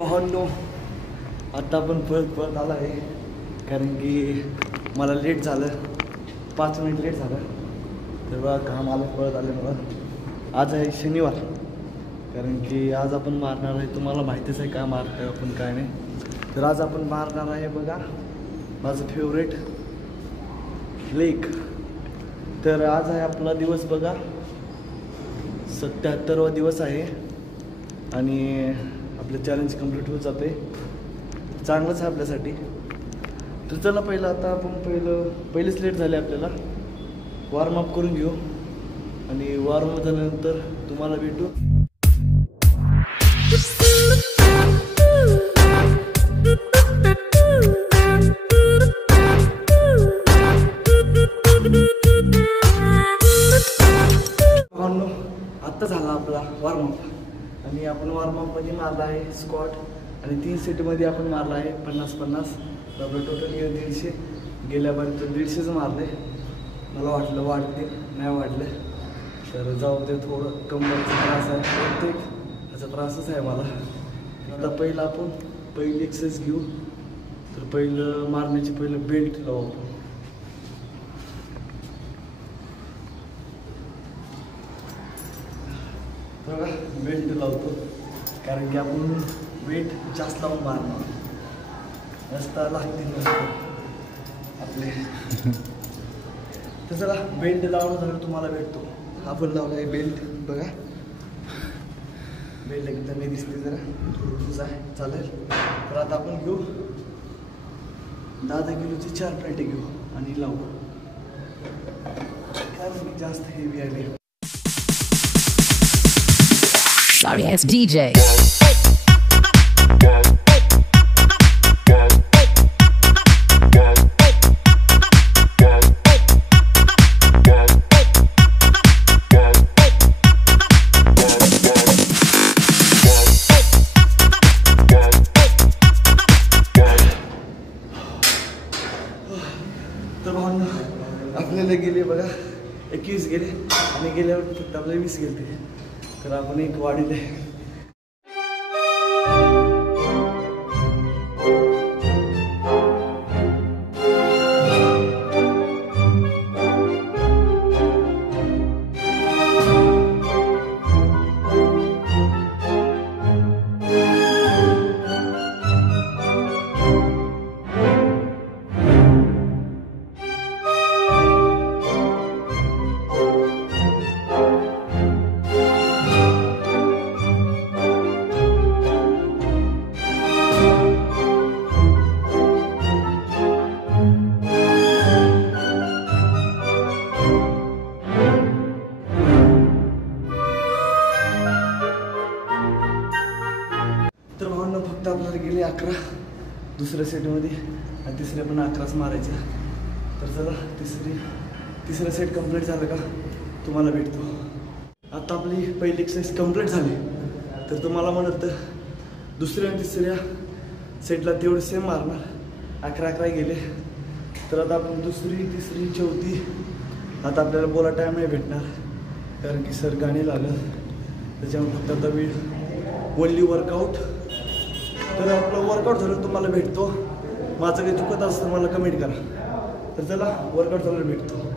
भावांनो, आता आपण पळत आला आहे कारण की मला लेट झालं, 5 मिनिट लेट झालं. तर बघा काम आलं, पळत आले मला. आज आहे शनिवार, कारण की आज आपण मारणार आहे, तुम्हाला माहितीच आहे काय मारतोय आपण काय नाही. तर आज आपण मारणार आहे बघा माझं फेवरेट लेक. तर आज आहे आपला दिवस बघा 77वा दिवस आहे आणि आपलं चॅलेंज कंप्लीट होत जाते. चांगलंच आहे आपल्यासाठी. तर चला पहिलं आता आपण पहिलेच लेट झाले, आपल्याला वॉर्मअप करून घेऊ आणि वॉर्मअप झाल्यानंतर तुम्हाला भेटू. आत्ता झाला आपला वॉर्मअप आणि आपण वॉर्मअपमध्ये मारला आहे स्क्वॉट आणि 3 सेटमध्ये आपण मारला आहे 50-50. आपलं टोटल 150. गेल्यापर्यंत 150च मारले. मला वाटलं वाढते, नाही वाढलं तर जाऊ दे. थोडं कंबरचा त्रास आहे, प्रत्येक याचा त्रासच आहे मला. आता पहिलं आपण पहिली एक्सरसाइज घेऊ. तर पहिलं मारण्याची पहिलं बेल्ट लावू आपण. बघा बेल्ट लावतो कारण की आपण वेट जास्त लावून मारणार, रस्ता लागतील आपले. तर चला बेल्ट लावून झालं तुम्हाला भेटतो. आपण लावला आहे बेल्ट बघा. बेल्ट एकदम नाही दिसते, जरा थोडं आहे, चालेल. तर आता आपण घेऊ 10 किलोची 4 प्लेटे घेऊ आणि लावू. काय जास्त हेवी आहे. Sorry ass DJ. तर भावना आपल्याला गेले बघा 21 गेले आणि गेल्यावर फक्त आपल्याला 20 गेले. तर आपण एक वाढीले. तर भावना फक्त आपल्याला गेले 11 दुसऱ्या सेटमध्ये आणि तिसऱ्या पण 11च मारायच्या. तर चला तिसरा सेट कंप्लीट झालं का तुम्हाला भेटतो. आता आपली पहिली एक्सरसाइज कंप्लीट झाली. तर तुम्हाला म्हणत दुसऱ्या आणि तिसऱ्या सेटला तेवढे सेम मारणार. 11 गेले. तर आता आपण दुसरी, तिसरी, चौथी आता आपल्याला बोला टाईम नाही भेटणार कारण की सर गाणी लागलं. त्याच्यामुळे फक्त आता वेळ ओनली वर्कआउट. तर आपलं वर्कआउट झालं तुम्हाला भेटतो. माझं काही चुकत असतं मला कमेंट करा. तर चला वर्कआउट झालं भेटतो.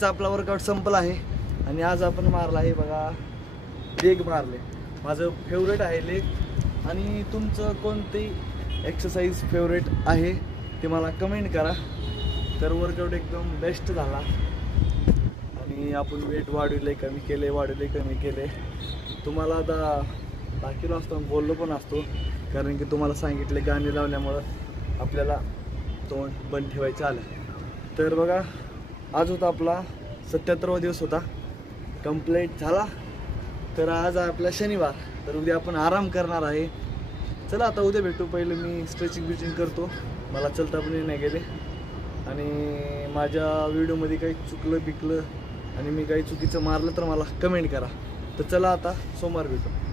आजचा आपला वर्कआउट संपला आहे आणि आज आपण मारला आहे बघा लेग मारले. माझं फेवरेट आहे लेग. आणि तुमचं कोणती एक्सरसाइज फेवरेट आहे ते मला कमेंट करा. तर वर्कआउट एकदम बेस्ट झाला आणि आपण वेट वाढवले कमी केले. तुम्हाला आता दाखवलं असतो बोललो पण असतो, कारण की तुम्हाला सांगितले गाणी लावल्यामुळं आपल्याला तोंड बंद ठेवायचं आलं. तर बघा आज होता आपला 77वा दिवस होता, कंप्लीट झाला. तर आज आपला शनिवार, तर उद्या आपण आराम करणार आहे. चला आता उद्या भेटू. पहिले मी स्ट्रेचिंग करतो, मला चलता पण नाही गेले. आणि माझ्या व्हिडिओमध्ये काही चुकलं आणि मी काही चुकीचं मारलं तर मला कमेंट करा. तर चला आता सोमवार भेटू.